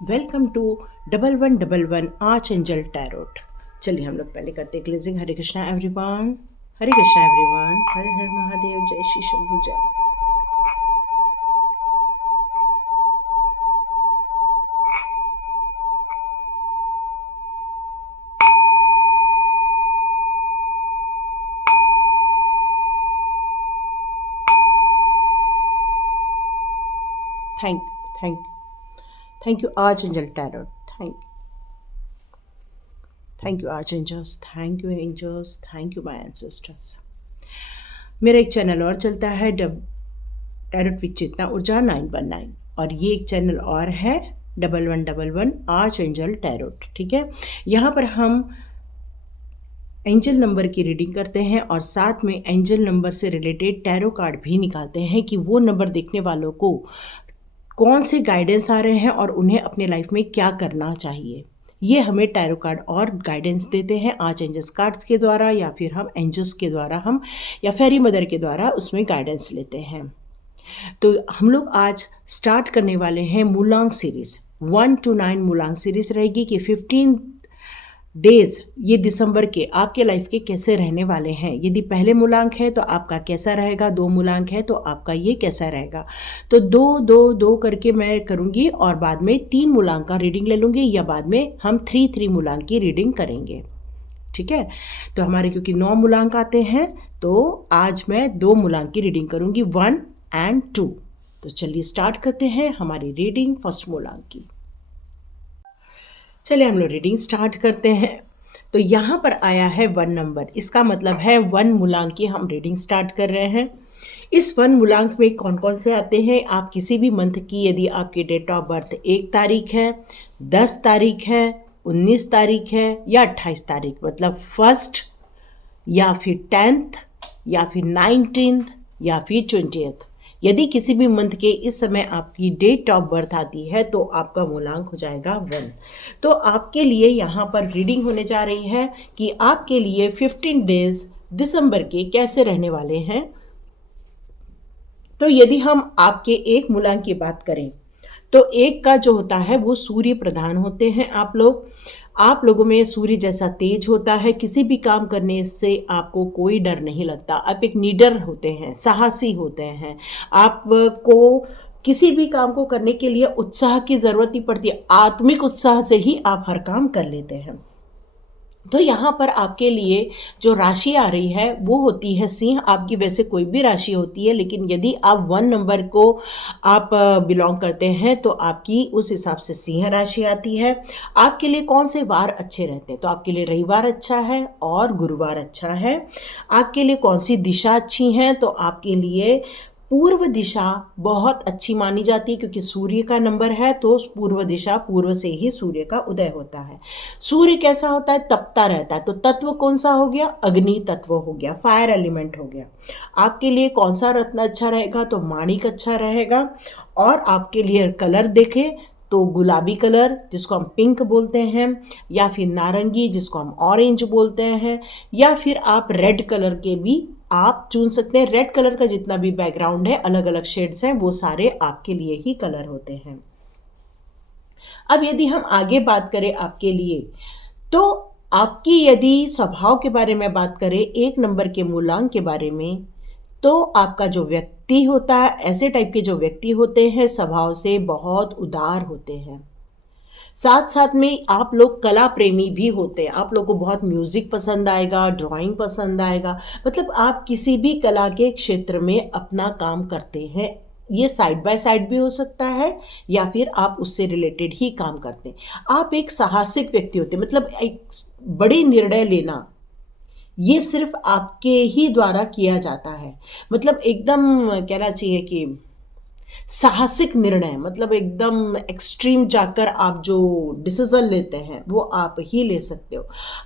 Welcome to 1111 archangel tarot. चलिए हम लोग पहले करते हैं cleansing. Hare Krishna everyone, Hare Krishna everyone, Har Har Mahadev, Jai Shri Shambhu, Jai Mata. Thank you archangel tarot. Thank you archangels, thank you angels, thank you my ancestors. मेरा एक चैनल और चलता है टैरोट विद चेतना ऊर्जा 919, और ये एक चैनल और है 1111 आर्च एंजल टैरोट। ठीक है, यहाँ पर हम एंजल नंबर की रीडिंग करते हैं और साथ में एंजल नंबर से रिलेटेड टैरो कार्ड भी निकालते हैं कि वो नंबर देखने वालों को कौन से गाइडेंस आ रहे हैं और उन्हें अपने लाइफ में क्या करना चाहिए। ये हमें टैरो कार्ड और गाइडेंस देते हैं आर्च एंजल्स कार्ड्स के द्वारा, या फिर हम एंजल्स के द्वारा हम या फेरी मदर के द्वारा उसमें गाइडेंस लेते हैं। तो हम लोग आज स्टार्ट करने वाले हैं मूलांक सीरीज 1 to 9। मूलांक सीरीज रहेगी कि 15 डेज ये दिसंबर के आपके लाइफ के कैसे रहने वाले हैं। यदि पहले मूलांक है तो आपका कैसा रहेगा, 2 मूलांक है तो आपका ये कैसा रहेगा। तो 2 करके मैं करूँगी और बाद में 3 मूलांक का रीडिंग ले लूँगी, या बाद में हम 3 मूलांक की रीडिंग करेंगे। ठीक है, तो हमारे क्योंकि 9 मूलांक आते हैं तो आज मैं 2 मूलांक की रीडिंग करूँगी, 1 and 2। तो चलिए स्टार्ट करते हैं हमारी रीडिंग फर्स्ट मूलांक की। चलिए हम लोग रीडिंग स्टार्ट करते हैं। तो यहाँ पर आया है 1 नंबर, इसका मतलब है 1 मूलांक की हम रीडिंग स्टार्ट कर रहे हैं। इस 1 मूलांक में कौन कौन से आते हैं, आप किसी भी मंथ की, यदि आपकी डेट ऑफ बर्थ 1 तारीख है, 10 तारीख है, 19 तारीख है या 28 तारीख, मतलब 1 या फिर 10 या फिर 19 या फिर 20। यदि किसी भी मंथ के इस समय आपकी डेट ऑफ बर्थ आती है तो आपका मूलांक हो जाएगा 1। तो आपके लिए यहाँ पर रीडिंग होने जा रही है कि आपके लिए 15 डेज दिसंबर के कैसे रहने वाले हैं। तो यदि हम आपके एक मूलांक की बात करें तो एक का जो होता है वो सूर्य प्रधान होते हैं। आप लोगों में सूर्य जैसा तेज होता है, किसी भी काम करने से आपको कोई डर नहीं लगता। आप एक नीडर होते हैं, साहसी होते हैं, आपको किसी भी काम को करने के लिए उत्साह की ज़रूरत नहीं पड़ती, आत्मिक उत्साह से ही आप हर काम कर लेते हैं। तो यहाँ पर आपके लिए जो राशि आ रही है वो होती है सिंह। आपकी वैसे कोई भी राशि होती है, लेकिन यदि आप 1 नंबर को आप बिलोंग करते हैं तो आपकी उस हिसाब से सिंह राशि आती है। आपके लिए कौन से वार अच्छे रहते हैं, तो आपके लिए रविवार अच्छा है और गुरुवार अच्छा है। आपके लिए कौन सी दिशा अच्छी है, तो आपके लिए पूर्व दिशा बहुत अच्छी मानी जाती है, क्योंकि सूर्य का नंबर है तो पूर्व दिशा, पूर्व से ही सूर्य का उदय होता है। सूर्य कैसा होता है, तपता रहता है। तो तत्व कौन सा हो गया, अग्नि तत्व हो गया, फायर एलिमेंट हो गया। आपके लिए कौन सा रत्न अच्छा रहेगा, तो माणिक अच्छा रहेगा। और आपके लिए कलर देखें तो गुलाबी कलर जिसको हम पिंक बोलते हैं, या फिर नारंगी जिसको हम ऑरेंज बोलते हैं, या फिर आप रेड कलर के भी आप चुन सकते हैं। रेड कलर का जितना भी बैकग्राउंड है, अलग अलग शेड्स हैं, वो सारे आपके लिए ही कलर होते हैं। अब यदि हम आगे बात करें आपके लिए, तो आपकी यदि स्वभाव के बारे में बात करें, 1 नंबर के मूलांक के बारे में, तो आपका जो व्यक्ति होता है, ऐसे टाइप के जो व्यक्ति होते हैं स्वभाव से बहुत उदार होते हैं। साथ साथ में आप लोग कला प्रेमी भी होते हैं। आप लोग को बहुत म्यूज़िक पसंद आएगा, ड्राइंग पसंद आएगा, मतलब आप किसी भी कला के क्षेत्र में अपना काम करते हैं। ये साइड बाय साइड भी हो सकता है, या फिर आप उससे रिलेटेड ही काम करते हैं। आप एक साहसिक व्यक्ति होते हैं, मतलब एक बड़े निर्णय लेना ये सिर्फ आपके ही द्वारा किया जाता है। मतलब एकदम कहना चाहिए कि साहसिक निर्णय, मतलब एकदम एक्सट्रीम जाकर आप जो डिसीजन लेते हैं वो आप ही ले सकते हो।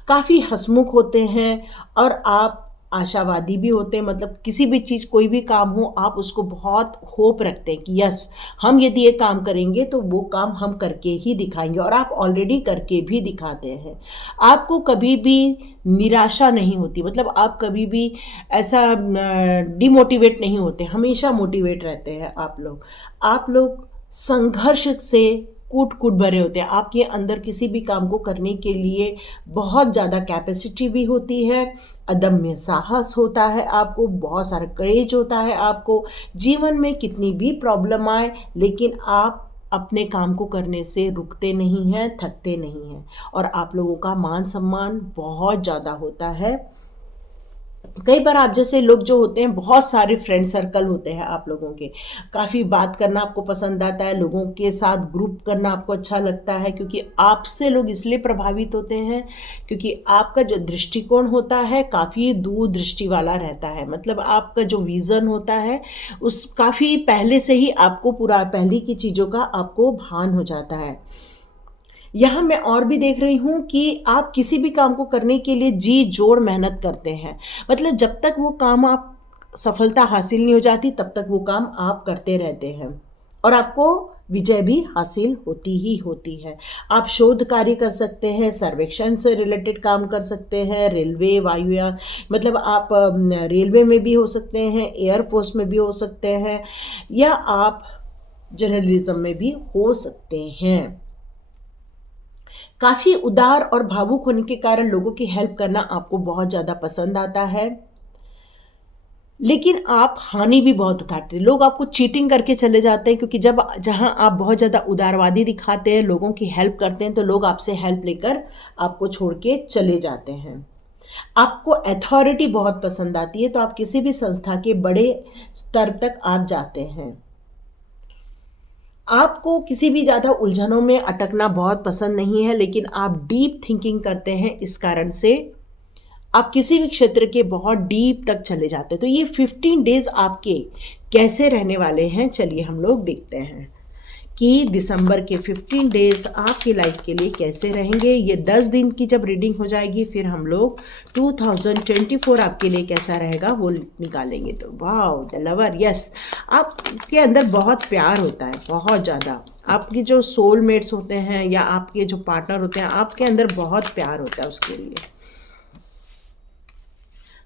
काफ़ी हंसमुख होते हैं और आप आशावादी भी होते हैं, मतलब किसी भी चीज़, कोई भी काम हो, आप उसको बहुत होप रखते हैं कि यस, हम यदि ये काम करेंगे तो वो काम हम करके ही दिखाएंगे, और आप ऑलरेडी करके भी दिखाते हैं। आपको कभी भी निराशा नहीं होती, मतलब आप कभी भी ऐसा डिमोटिवेट नहीं होते, हमेशा मोटिवेट रहते हैं आप लोग। संघर्ष से कूट भरे होते हैं। आपके अंदर किसी भी काम को करने के लिए बहुत ज़्यादा कैपेसिटी भी होती है, अदम्य साहस होता है, आपको बहुत सारा करेज होता है। आपको जीवन में कितनी भी प्रॉब्लम आए, लेकिन आप अपने काम को करने से रुकते नहीं हैं, थकते नहीं हैं, और आप लोगों का मान सम्मान बहुत ज़्यादा होता है। कई बार आप जैसे लोग जो होते हैं, बहुत सारे फ्रेंड सर्कल होते हैं आप लोगों के, काफ़ी बात करना आपको पसंद आता है, लोगों के साथ ग्रुप करना आपको अच्छा लगता है, क्योंकि आपसे लोग इसलिए प्रभावित होते हैं क्योंकि आपका जो दृष्टिकोण होता है काफ़ी दूरदृष्टि वाला रहता है। मतलब आपका जो विज़न होता है उस काफ़ी पहले से ही आपको पूरा पहले की चीज़ों का आपको भान हो जाता है। यहाँ मैं और भी देख रही हूँ कि आप किसी भी काम को करने के लिए जी जोड़ मेहनत करते हैं। मतलब जब तक वो काम आप सफलता हासिल नहीं हो जाती तब तक वो काम आप करते रहते हैं, और आपको विजय भी हासिल होती ही होती है। आप शोध कार्य कर सकते हैं, सर्वेक्षण से रिलेटेड काम कर सकते हैं, रेलवे, वायुयान, मतलब आप रेलवे में भी हो सकते हैं, एयरफोर्स में भी हो सकते हैं, या आप जर्नलिज्म में भी हो सकते हैं। काफ़ी उदार और भावुक होने के कारण लोगों की हेल्प करना आपको बहुत ज़्यादा पसंद आता है, लेकिन आप हानि भी बहुत उठाते हैं। लोग आपको चीटिंग करके चले जाते हैं, क्योंकि जहां आप बहुत ज़्यादा उदारवादी दिखाते हैं, लोगों की हेल्प करते हैं, तो लोग आपसे हेल्प लेकर आपको छोड़ के चले जाते हैं। आपको अथॉरिटी बहुत पसंद आती है, तो आप किसी भी संस्था के बड़े स्तर तक आप जाते हैं। आपको किसी भी ज़्यादा उलझनों में अटकना बहुत पसंद नहीं है, लेकिन आप डीप थिंकिंग करते हैं, इस कारण से आप किसी भी क्षेत्र के बहुत डीप तक चले जाते हैं। तो ये 15 डेज आपके कैसे रहने वाले हैं, चलिए हम लोग देखते हैं कि दिसंबर के 15 डेज आपकी लाइफ के लिए कैसे रहेंगे। ये 10 दिन की जब रीडिंग हो जाएगी, फिर हम लोग 2024 आपके लिए कैसा रहेगा वो निकालेंगे। तो वाओ, द लवर, यस, आपके अंदर बहुत प्यार होता है, बहुत ज़्यादा। आपके जो सोलमेट्स होते हैं या आपके जो पार्टनर होते हैं, आपके अंदर बहुत प्यार होता है उसके लिए।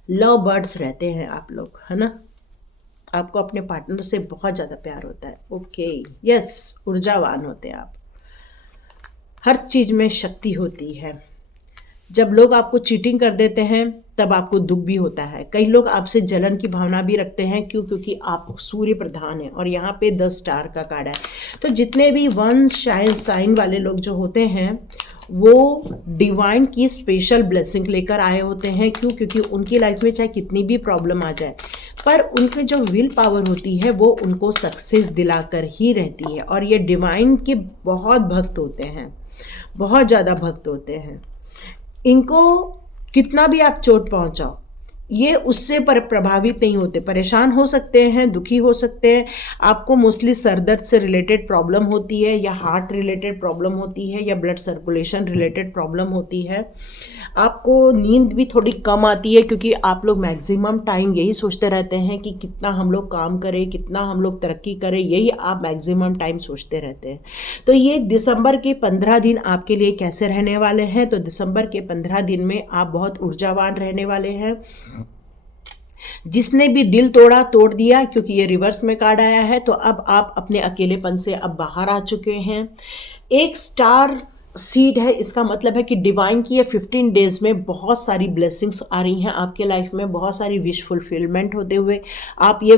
लव बर्ड्स रहते हैं आप लोग, है ना। आपको अपने पार्टनर से बहुत ज़्यादा प्यार होता है। ओके, यस, ऊर्जावान होते हैं आप, हर चीज़ में शक्ति होती है। जब लोग आपको चीटिंग कर देते हैं तब आपको दुख भी होता है। कई लोग आपसे जलन की भावना भी रखते हैं, क्यों? क्योंकि आप सूर्य प्रधान हैं और यहाँ पे 10 स्टार का कार्ड है। तो जितने भी वन साइन वाले लोग जो होते हैं वो डिवाइन की स्पेशल ब्लेसिंग लेकर आए होते हैं। क्यों? क्योंकि उनकी लाइफ में चाहे कितनी भी प्रॉब्लम आ जाए, पर उनके जो विल पावर होती है वो उनको सक्सेस दिलाकर ही रहती है। और ये डिवाइन के बहुत भक्त होते हैं, बहुत ज़्यादा भक्त होते हैं। इनको कितना भी आप चोट पहुंचाओ, ये उससे प्रभावित नहीं होते। परेशान हो सकते हैं, दुखी हो सकते हैं, आपको मोस्टली सर दर्द से रिलेटेड प्रॉब्लम होती है, या हार्ट रिलेटेड प्रॉब्लम होती है, या ब्लड सर्कुलेशन रिलेटेड प्रॉब्लम होती है। आपको नींद भी थोड़ी कम आती है, क्योंकि आप लोग मैक्सिमम टाइम यही सोचते रहते हैं कि कितना हम लोग काम करें, कितना हम लोग तरक्की करें, यही आप मैक्सिमम टाइम सोचते रहते हैं। तो ये दिसंबर के 15 दिन आपके लिए कैसे रहने वाले हैं? तो दिसंबर के 15 दिन में आप बहुत ऊर्जावान रहने वाले हैं। जिसने भी दिल तोड़ा तोड़ दिया, क्योंकि ये रिवर्स में कार्ड आया है, तो अब आप अपने अकेलेपन से अब बाहर आ चुके हैं। एक स्टार सीड है, इसका मतलब है कि डिवाइन की ये 15 डेज में बहुत सारी ब्लेसिंग्स आ रही हैं आपके लाइफ में, बहुत सारी विश फुलफिलमेंट होते हुए आप ये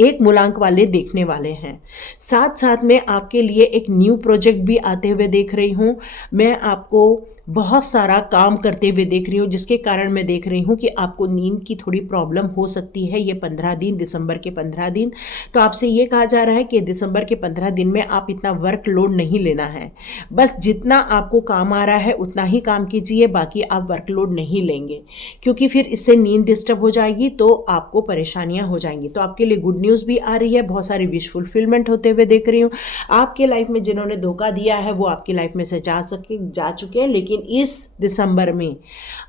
एक मूलांक वाले देखने वाले हैं। साथ साथ में आपके लिए एक न्यू प्रोजेक्ट भी आते हुए देख रही हूँ। मैं आपको बहुत सारा काम करते हुए देख रही हूँ, जिसके कारण मैं देख रही हूँ कि आपको नींद की थोड़ी प्रॉब्लम हो सकती है ये 15 दिन, दिसंबर के 15 दिन। तो आपसे ये कहा जा रहा है कि दिसंबर के 15 दिन में आप इतना वर्कलोड नहीं लेना है। बस जितना आपको काम आ रहा है उतना ही काम कीजिए, बाकी आप वर्कलोड नहीं लेंगे, क्योंकि फिर इससे नींद डिस्टर्ब हो जाएगी तो आपको परेशानियाँ हो जाएंगी। तो आपके लिए गुड न्यूज़ भी आ रही है, बहुत सारी विश फुलफिलमेंट होते हुए देख रही हूँ। आपके लाइफ में जिन्होंने धोखा दिया है वो आपकी लाइफ में से जा चुके हैं, लेकिन लेकिन इस दिसंबर में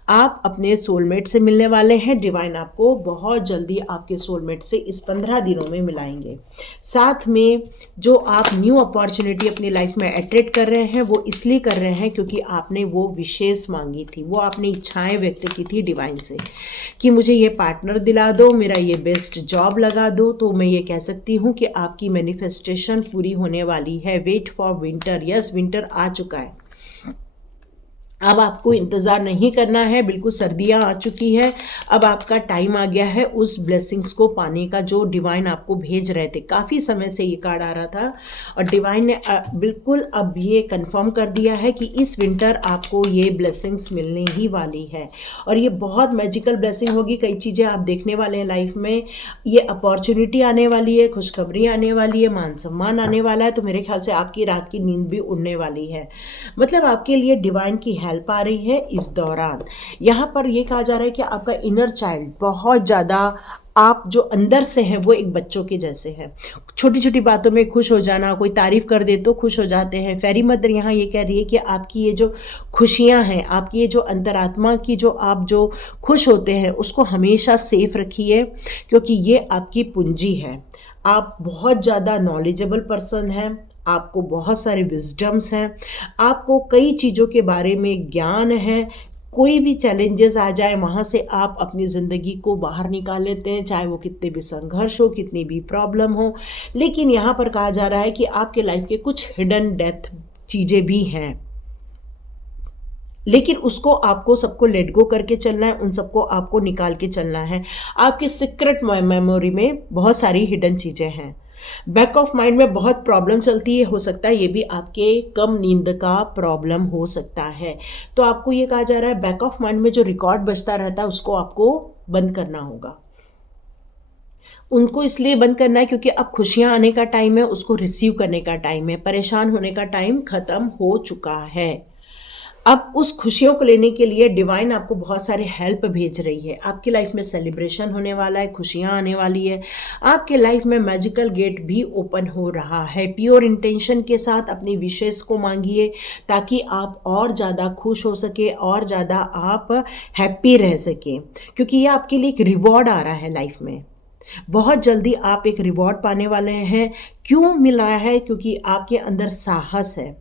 आप अपने सोलमेट से मिलने वाले हैं। डिवाइन आपको बहुत जल्दी आपके सोलमेट से इस 15 दिनों में मिलाएंगे। साथ में जो आप न्यू अपॉर्चुनिटी अपनी लाइफ में अट्रैक्ट कर रहे हैं वो इसलिए कर रहे हैं क्योंकि आपने वो विशेष मांगी थी, वो आपने इच्छाएं व्यक्त की थी डिवाइन से कि मुझे ये पार्टनर दिला दो, मेरा ये बेस्ट जॉब लगा दो। तो मैं ये कह सकती हूँ कि आपकी मैनिफेस्टेशन पूरी होने वाली है। Wait for winter. Yes, winter आ चुका है। अब आपको इंतज़ार नहीं करना है, बिल्कुल सर्दियाँ आ चुकी है। अब आपका टाइम आ गया है उस ब्लेसिंग्स को पाने का जो डिवाइन आपको भेज रहे थे। काफ़ी समय से ये कार्ड आ रहा था और डिवाइन ने बिल्कुल अब ये कंफर्म कर दिया है कि इस विंटर आपको ये ब्लेसिंग्स मिलने ही वाली है और ये बहुत मैजिकल ब्लेसिंग होगी। कई चीज़ें आप देखने वाले हैं लाइफ में। ये अपॉर्चुनिटी आने वाली है, खुशखबरी आने वाली है, मान सम्मान आने वाला है। तो मेरे ख्याल से आपकी रात की नींद भी उड़ने वाली है। मतलब आपके लिए डिवाइन की हेल्प आ रही है इस दौरान। यहाँ पर ये कहा जा रहा है कि आपका इनर चाइल्ड बहुत ज़्यादा, आप जो अंदर से हैं वो एक बच्चों के जैसे हैं। छोटी छोटी बातों में खुश हो जाना, कोई तारीफ़ कर दे तो खुश हो जाते हैं। फेरी मदर यहाँ ये कह रही है कि आपकी ये जो खुशियाँ हैं, आपकी ये जो अंतरात्मा की जो आप जो खुश होते हैं उसको हमेशा सेफ रखिए क्योंकि ये आपकी पूंजी है। आप बहुत ज़्यादा नॉलेजेबल पर्सन हैं, आपको बहुत सारे विजडम्स हैं, आपको कई चीज़ों के बारे में ज्ञान है। कोई भी चैलेंजेस आ जाए वहाँ से आप अपनी ज़िंदगी को बाहर निकाल लेते हैं, चाहे वो कितने भी संघर्ष हो, कितनी भी प्रॉब्लम हो। लेकिन यहाँ पर कहा जा रहा है कि आपके लाइफ के कुछ हिडन डेप्थ चीज़ें भी हैं, लेकिन उसको आपको सबको लेट गो करके चलना है, उन सबको आपको निकाल के चलना है। आपके सीक्रेट मेमोरी में बहुत सारी हिडन चीज़ें हैं। बैक ऑफ माइंड में बहुत प्रॉब्लम चलती है, हो सकता है ये भी आपके कम नींद का प्रॉब्लम हो सकता है। तो आपको ये कहा जा रहा है बैक ऑफ माइंड में जो रिकॉर्ड बजता रहता है उसको आपको बंद करना होगा। उनको इसलिए बंद करना है क्योंकि अब खुशियाँ आने का टाइम है, उसको रिसीव करने का टाइम है। परेशान होने का टाइम ख़त्म हो चुका है। अब उस खुशियों को लेने के लिए डिवाइन आपको बहुत सारे हेल्प भेज रही है। आपकी लाइफ में सेलिब्रेशन होने वाला है, खुशियाँ आने वाली है। आपके लाइफ में मैजिकल गेट भी ओपन हो रहा है। प्योर इंटेंशन के साथ अपनी विशेष को मांगिए ताकि आप और ज़्यादा खुश हो सके और ज़्यादा आप हैप्पी रह सकें, क्योंकि ये आपके लिए एक रिवॉर्ड आ रहा है लाइफ में। बहुत जल्दी आप एक रिवॉर्ड पाने वाले हैं। क्यों मिल रहा है? क्योंकि आपके अंदर साहस है।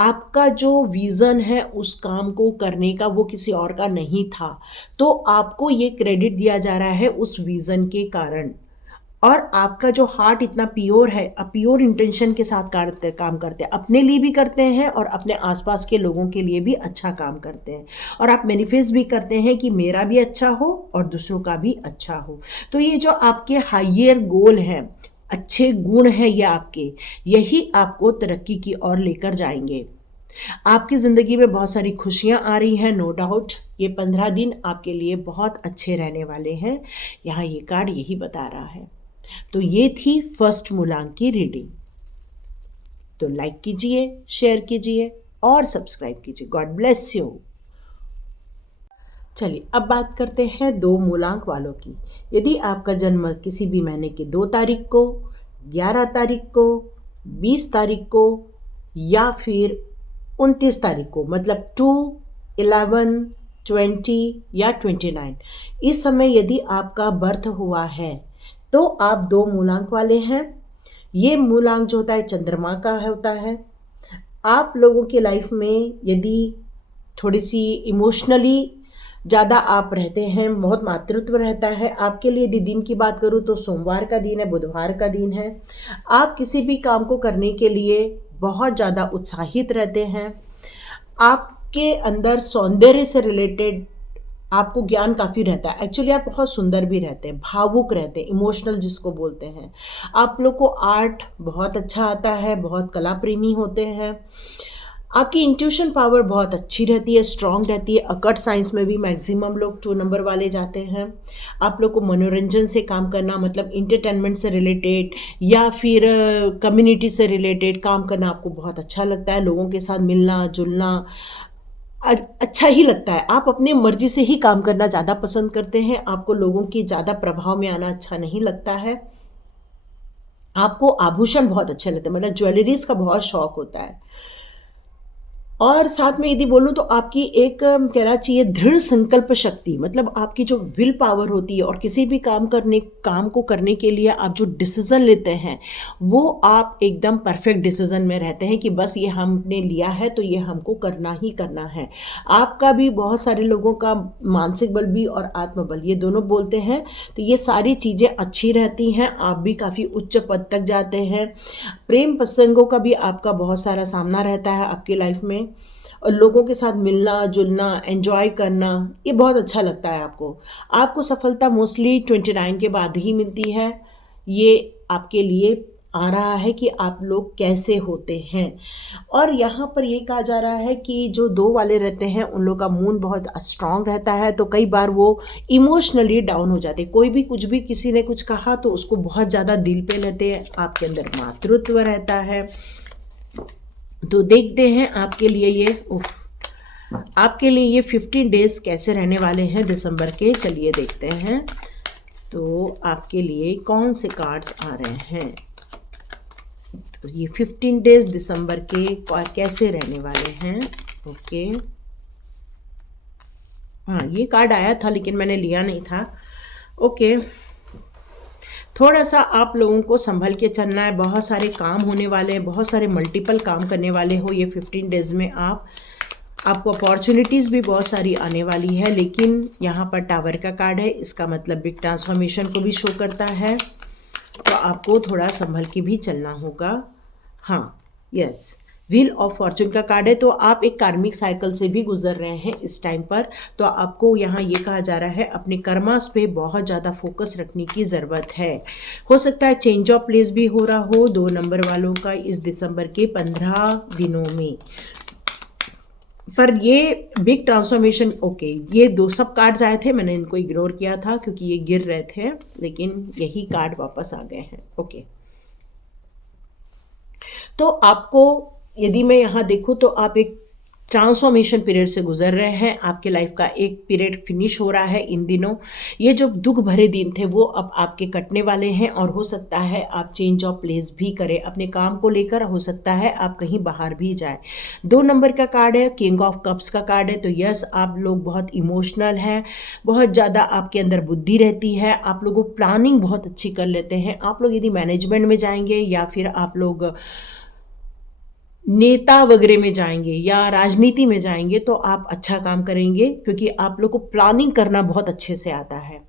आपका जो विज़न है उस काम को करने का वो किसी और का नहीं था, तो आपको ये क्रेडिट दिया जा रहा है उस विज़न के कारण। और आपका जो हार्ट इतना प्योर है, प्योर इंटेंशन के साथ काम करते हैं, अपने लिए भी करते हैं और अपने आसपास के लोगों के लिए भी अच्छा काम करते हैं। और आप मैनिफेस्ट भी करते हैं कि मेरा भी अच्छा हो और दूसरों का भी अच्छा हो। तो ये जो आपके हायर गोल हैं, अच्छे गुण हैं ये आपके, यही आपको तरक्की की ओर लेकर जाएंगे। आपकी ज़िंदगी में बहुत सारी खुशियाँ आ रही हैं, नो डाउट। ये 15 दिन आपके लिए बहुत अच्छे रहने वाले हैं, यहाँ ये कार्ड यही बता रहा है। तो ये थी फर्स्ट मूलांक की रीडिंग। तो लाइक कीजिए, शेयर कीजिए और सब्सक्राइब कीजिए। God bless you. चलिए अब बात करते हैं 2 मूलांक वालों की। यदि आपका जन्म किसी भी महीने की 2 तारीख को, 11 तारीख को, 20 तारीख को या फिर 29 तारीख को, मतलब 2, 11, 20 या 29, इस समय यदि आपका बर्थ हुआ है तो आप 2 मूलांक वाले हैं। ये मूलांक जो होता है चंद्रमा का होता है। आप लोगों की लाइफ में यदि थोड़ी सी इमोशनली ज़्यादा आप रहते हैं, बहुत मातृत्व रहता है आपके लिए। यदि दिन की बात करूँ तो सोमवार का दिन है, बुधवार का दिन है। आप किसी भी काम को करने के लिए बहुत ज़्यादा उत्साहित रहते हैं। आपके अंदर सौंदर्य से रिलेटेड आपको ज्ञान काफ़ी रहता है। एक्चुअली आप बहुत सुंदर भी रहते हैं, भावुक रहते हैं, इमोशनल जिसको बोलते हैं। आप लोग को आर्ट बहुत अच्छा आता है, बहुत कला प्रेमी होते हैं। आपकी इंट्यूशन पावर बहुत अच्छी रहती है, स्ट्रांग रहती है। अकट साइंस में भी मैक्सिमम लोग 2 नंबर वाले जाते हैं। आप लोग को मनोरंजन से काम करना, मतलब इंटरटेनमेंट से रिलेटेड या फिर कम्युनिटी से रिलेटेड काम करना आपको बहुत अच्छा लगता है। लोगों के साथ मिलना जुलना अच्छा ही लगता है। आप अपने मर्जी से ही काम करना ज़्यादा पसंद करते हैं। आपको लोगों की ज़्यादा प्रभाव में आना अच्छा नहीं लगता है। आपको आभूषण बहुत अच्छे लगते हैं, मतलब ज्वेलरीज का बहुत शौक होता है। और साथ में यदि बोलूँ तो आपकी एक कहना चाहिए दृढ़ संकल्प शक्ति, मतलब आपकी जो विल पावर होती है और किसी भी काम को करने के लिए आप जो डिसीज़न लेते हैं, वो आप एकदम परफेक्ट डिसीज़न में रहते हैं कि बस ये हमने लिया है तो ये हमको करना ही करना है। आपका भी बहुत सारे लोगों का मानसिक बल भी और आत्मबल ये दोनों बोलते हैं, तो ये सारी चीज़ें अच्छी रहती हैं, आप भी काफ़ी उच्च पद तक जाते हैं। प्रेम प्रसंगों का भी आपका बहुत सारा सामना रहता है आपकी लाइफ में, और लोगों के साथ मिलना जुलना एंजॉय करना ये बहुत अच्छा लगता है आपको। आपको सफलता मोस्टली 29 के बाद ही मिलती है। ये आपके लिए आ रहा है कि आप लोग कैसे होते हैं। और यहाँ पर ये कहा जा रहा है कि जो 2 वाले रहते हैं उन लोग का मूड बहुत स्ट्रांग रहता है, तो कई बार वो इमोशनली डाउन हो जाते हैं। कोई भी कुछ भी किसी ने कुछ कहा तो उसको बहुत ज़्यादा दिल पे लेते हैं। आपके अंदर मातृत्व रहता है। तो देखते हैं आपके लिए ये 15 डेज कैसे रहने वाले हैं दिसंबर के। चलिए देखते हैं तो आपके लिए कौन से कार्ड्स आ रहे हैं। तो ये 15 डेज दिसंबर के कैसे रहने वाले हैं। ओके, हाँ ये कार्ड आया था लेकिन मैंने लिया नहीं था। ओके, थोड़ा सा आप लोगों को संभल के चलना है। बहुत सारे काम होने वाले हैं, बहुत सारे मल्टीपल काम करने वाले हो ये 15 डेज में। आपको अपॉर्चुनिटीज़ भी बहुत सारी आने वाली है, लेकिन यहाँ पर टावर का कार्ड है, इसका मतलब बिग ट्रांसफॉर्मेशन को भी शो करता है। तो आपको थोड़ा संभल के भी चलना होगा। हाँ, यस, व्हील ऑफ फॉर्चून का कार्ड है। तो आप एक कार्मिक साइकिल से भी गुजर रहे हैं इस टाइम पर। तो आपको यहाँ ये कहा जा रहा है अपने कर्मास पे बहुत ज़्यादा फोकस रखने की ज़रूरत है। हो सकता है चेंज ऑफ प्लेस भी हो रहा हो 2 नंबर वालों का इस दिसंबर के 15 दिनों में। पर ये बिग ट्रांसफॉर्मेशन, ओके, ये 2 सब कार्ड्स आए थे, मैंने इनको इग्नोर किया था क्योंकि ये गिर रहे थे, लेकिन यही कार्ड वापस आ गए हैं। ओके, तो आपको यदि मैं यहाँ देखूँ तो आप एक ट्रांसफॉर्मेशन पीरियड से गुजर रहे हैं। आपके लाइफ का एक पीरियड फिनिश हो रहा है इन दिनों। ये जो दुख भरे दिन थे वो अब आपके कटने वाले हैं, और हो सकता है आप चेंज ऑफ प्लेस भी करें अपने काम को लेकर। हो सकता है आप कहीं बाहर भी जाएं। 2 नंबर का कार्ड है, किंग ऑफ कप्स का कार्ड है। तो यस, आप लोग बहुत इमोशनल हैं, बहुत ज़्यादा आपके अंदर बुद्धि रहती है, आप लोगों प्लानिंग बहुत अच्छी कर लेते हैं। आप लोग यदि मैनेजमेंट में जाएंगे या फिर आप लोग नेता वगैरह में जाएंगे या राजनीति में जाएंगे तो आप अच्छा काम करेंगे, क्योंकि आप लोग को प्लानिंग करना बहुत अच्छे से आता है।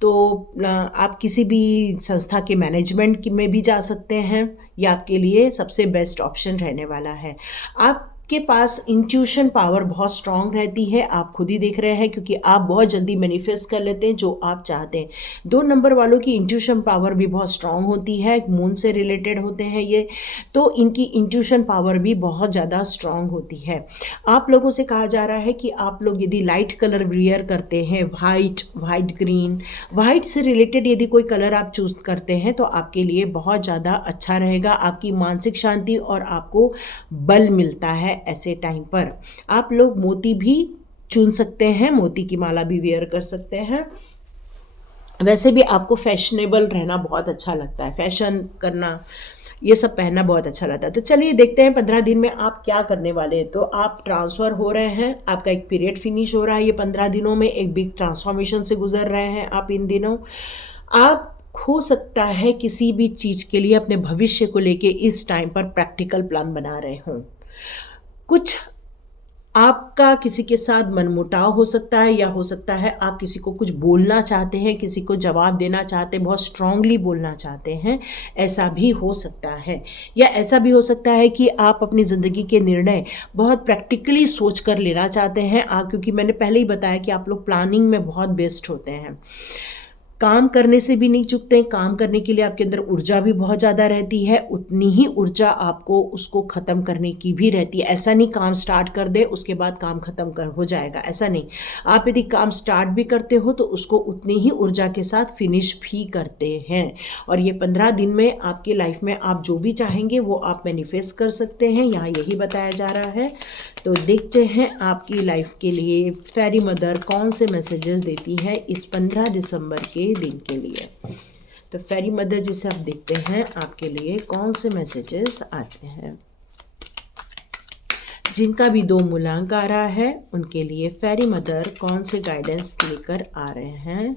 तो आप किसी भी संस्था के मैनेजमेंट में भी जा सकते हैं, ये आपके लिए सबसे बेस्ट ऑप्शन रहने वाला है। आपके पास इंट्यूशन पावर बहुत स्ट्रांग रहती है, आप खुद ही देख रहे हैं, क्योंकि आप बहुत जल्दी मैनिफेस्ट कर लेते हैं जो आप चाहते हैं। 2 नंबर वालों की इंट्यूशन पावर भी बहुत स्ट्रांग होती है, मून से रिलेटेड होते हैं ये, तो इनकी इंट्यूशन पावर भी बहुत ज़्यादा स्ट्रांग होती है। आप लोगों से कहा जा रहा है कि आप लोग यदि लाइट कलर वियर करते हैं, वाइट ग्रीन, वाइट से रिलेटेड यदि कोई कलर आप चूज़ करते हैं तो आपके लिए बहुत ज़्यादा अच्छा रहेगा। आपकी मानसिक शांति और आपको बल मिलता है ऐसे टाइम पर। आप लोग मोती भी चुन सकते हैं, मोती की माला भी वेयर कर सकते हैं। वैसे भी आपको फैशनेबल रहना बहुत अच्छा लगता है, फैशन करना ये सब पहनना बहुत अच्छा लगता है। तो चलिए देखते हैं 15 दिन में आप क्या करने वाले हैं। तो आप ट्रांसफ़र हो रहे हैं, आपका एक पीरियड फिनिश हो रहा है ये 15 दिनों में, एक बिग ट्रांसफॉर्मेशन से गुजर रहे हैं आप इन दिनों। आप हो सकता है किसी भी चीज़ के लिए अपने भविष्य को लेके इस टाइम पर प्रैक्टिकल प्लान बना रहे हों। कुछ आपका किसी के साथ मनमुटाव हो सकता है, या हो सकता है आप किसी को कुछ बोलना चाहते हैं, किसी को जवाब देना चाहते हैं, बहुत स्ट्रांगली बोलना चाहते हैं, ऐसा भी हो सकता है। या ऐसा भी हो सकता है कि आप अपनी ज़िंदगी के निर्णय बहुत प्रैक्टिकली सोच कर लेना चाहते हैं, क्योंकि मैंने पहले ही बताया कि आप लोग प्लानिंग में बहुत बेस्ट होते हैं, काम करने से भी नहीं चूकते हैं। काम करने के लिए आपके अंदर ऊर्जा भी बहुत ज़्यादा रहती है, उतनी ही ऊर्जा आपको उसको ख़त्म करने की भी रहती है। ऐसा नहीं काम स्टार्ट कर दे उसके बाद काम ख़त्म हो जाएगा, ऐसा नहीं। आप यदि काम स्टार्ट भी करते हो तो उसको उतनी ही ऊर्जा के साथ फिनिश भी करते हैं। और ये 15 दिन में आपकी लाइफ में आप जो भी चाहेंगे वो आप मैनिफेस्ट कर सकते हैं, यहाँ यही बताया जा रहा है। तो देखते हैं आपकी लाइफ के लिए फेरी मदर कौन से मैसेजेस देती है इस 15 दिसंबर के दिन के लिए। तो फेरी मदर जिसे आप देखते हैं आपके लिए कौन से मैसेजेस आते हैं। जिनका भी 2 मूलांक आ रहा है उनके लिए फेरी मदर कौन से गाइडेंस लेकर आ रहे हैं।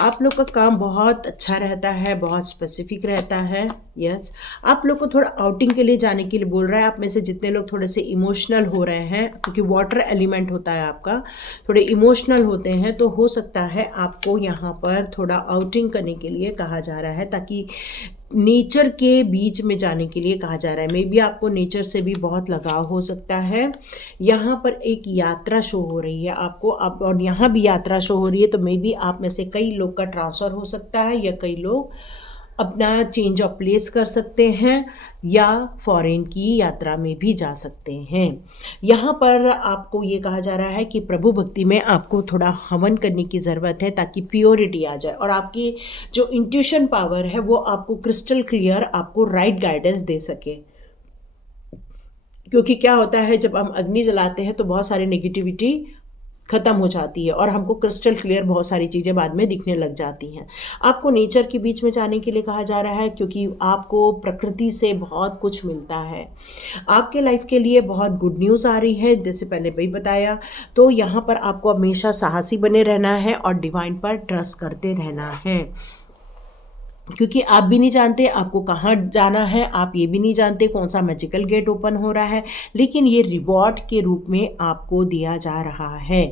आप लोग का काम बहुत अच्छा रहता है, बहुत स्पेसिफिक रहता है। यस, आप लोग को थोड़ा आउटिंग के लिए जाने के लिए बोल रहा है। आप में से जितने लोग थोड़े से इमोशनल हो रहे हैं, क्योंकि वाटर एलिमेंट होता है आपका, थोड़े इमोशनल होते हैं, तो हो सकता है आपको यहाँ पर थोड़ा आउटिंग करने के लिए कहा जा रहा है, ताकि नेचर के बीच में जाने के लिए कहा जा रहा है। मे बी आपको नेचर से भी बहुत लगाव हो सकता है। यहाँ पर एक यात्रा शो हो रही है आपको, आप और यहाँ भी यात्रा शो हो रही है, तो मे बी आप में से कई लोग का ट्रांसफ़र हो सकता है, या कई लोग अपना चेंज ऑफ प्लेस कर सकते हैं, या फॉरेन की यात्रा में भी जा सकते हैं। यहाँ पर आपको ये कहा जा रहा है कि प्रभु भक्ति में आपको थोड़ा हवन करने की ज़रूरत है, ताकि प्योरिटी आ जाए और आपकी जो इंट्यूशन पावर है वो आपको क्रिस्टल क्लियर आपको राइट गाइडेंस दे सके। क्योंकि क्या होता है, जब हम अग्नि जलाते हैं तो बहुत सारी नेगेटिविटी ख़त्म हो जाती है और हमको क्रिस्टल क्लियर बहुत सारी चीज़ें बाद में दिखने लग जाती हैं। आपको नेचर के बीच में जाने के लिए कहा जा रहा है, क्योंकि आपको प्रकृति से बहुत कुछ मिलता है। आपके लाइफ के लिए बहुत गुड न्यूज़ आ रही है, जैसे पहले भी बताया। तो यहाँ पर आपको हमेशा साहसी बने रहना है और डिवाइन पर ट्रस्ट करते रहना है, क्योंकि आप भी नहीं जानते आपको कहाँ जाना है, आप ये भी नहीं जानते कौन सा मैजिकल गेट ओपन हो रहा है, लेकिन ये रिवॉर्ड के रूप में आपको दिया जा रहा है।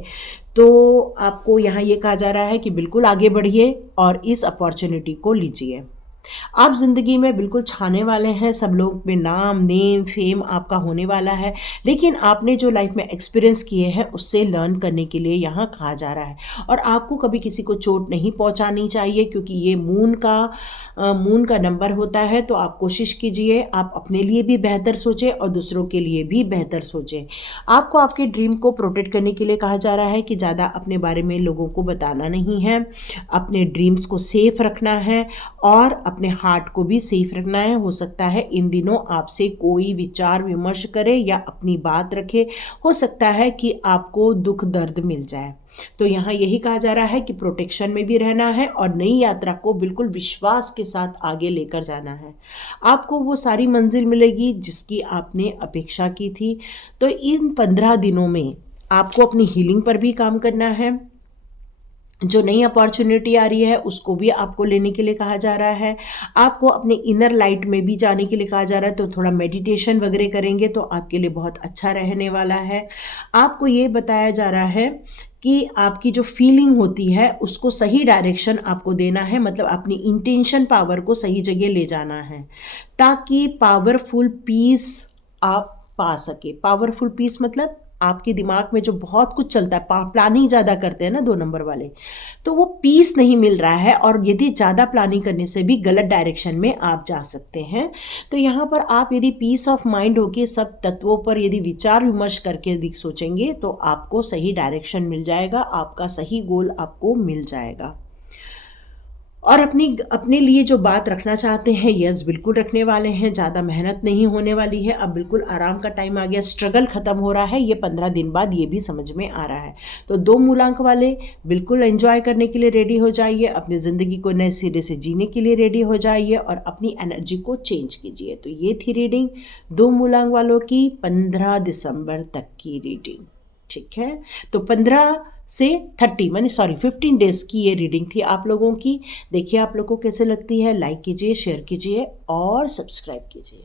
तो आपको यहाँ ये कहा जा रहा है कि बिल्कुल आगे बढ़िए और इस अपॉर्चुनिटी को लीजिए। आप ज़िंदगी में बिल्कुल छाने वाले हैं, सब लोग में नाम, नेम, फेम आपका होने वाला है, लेकिन आपने जो लाइफ में एक्सपीरियंस किए हैं उससे लर्न करने के लिए यहाँ कहा जा रहा है। और आपको कभी किसी को चोट नहीं पहुँचानी चाहिए, क्योंकि ये मून का नंबर होता है। तो आप कोशिश कीजिए, आप अपने लिए भी बेहतर सोचें और दूसरों के लिए भी बेहतर सोचें। आपको आपके ड्रीम को प्रोटेक्ट करने के लिए कहा जा रहा है कि ज़्यादा अपने बारे में लोगों को बताना नहीं है, अपने ड्रीम्स को सेफ रखना है और अपने हार्ट को भी सेफ रखना है। हो सकता है इन दिनों आपसे कोई विचार विमर्श करे या अपनी बात रखे, हो सकता है कि आपको दुख दर्द मिल जाए। तो यहाँ यही कहा जा रहा है कि प्रोटेक्शन में भी रहना है और नई यात्रा को बिल्कुल विश्वास के साथ आगे लेकर जाना है। आपको वो सारी मंजिल मिलेगी जिसकी आपने अपेक्षा की थी। तो इन 15 दिनों में आपको अपनी हीलिंग पर भी काम करना है। जो नई अपॉर्चुनिटी आ रही है उसको भी आपको लेने के लिए कहा जा रहा है। आपको अपने इनर लाइट में भी जाने के लिए कहा जा रहा है, तो थोड़ा मेडिटेशन वगैरह करेंगे तो आपके लिए बहुत अच्छा रहने वाला है। आपको ये बताया जा रहा है कि आपकी जो फीलिंग होती है उसको सही डायरेक्शन आपको देना है, मतलब अपनी इंटेंशन पावर को सही जगह ले जाना है, ताकि पावरफुल पीस आप पा सके। पावरफुल पीस मतलब आपके दिमाग में जो बहुत कुछ चलता है, प्लानिंग ज़्यादा करते हैं ना 2 नंबर वाले, तो वो पीस नहीं मिल रहा है और यदि ज़्यादा प्लानिंग करने से भी गलत डायरेक्शन में आप जा सकते हैं। तो यहाँ पर आप यदि पीस ऑफ माइंड होके सब तत्वों पर यदि विचार विमर्श करके यदि सोचेंगे तो आपको सही डायरेक्शन मिल जाएगा, आपका सही गोल आपको मिल जाएगा। और अपने लिए जो बात रखना चाहते हैं, यस बिल्कुल रखने वाले हैं। ज़्यादा मेहनत नहीं होने वाली है, अब बिल्कुल आराम का टाइम आ गया, स्ट्रगल ख़त्म हो रहा है। ये 15 दिन बाद ये भी समझ में आ रहा है। तो 2 मूलांक वाले बिल्कुल एंजॉय करने के लिए रेडी हो जाइए, अपनी ज़िंदगी को नए सिरे से जीने के लिए रेडी हो जाइए और अपनी एनर्जी को चेंज कीजिए। तो ये थी रीडिंग 2 मूलांक वालों की 15 दिसंबर तक की रीडिंग। ठीक है, तो 15 से 15 डेज़ की ये रीडिंग थी आप लोगों की। देखिए आप लोगों को कैसे लगती है, लाइक कीजिए, शेयर कीजिए और सब्सक्राइब कीजिए।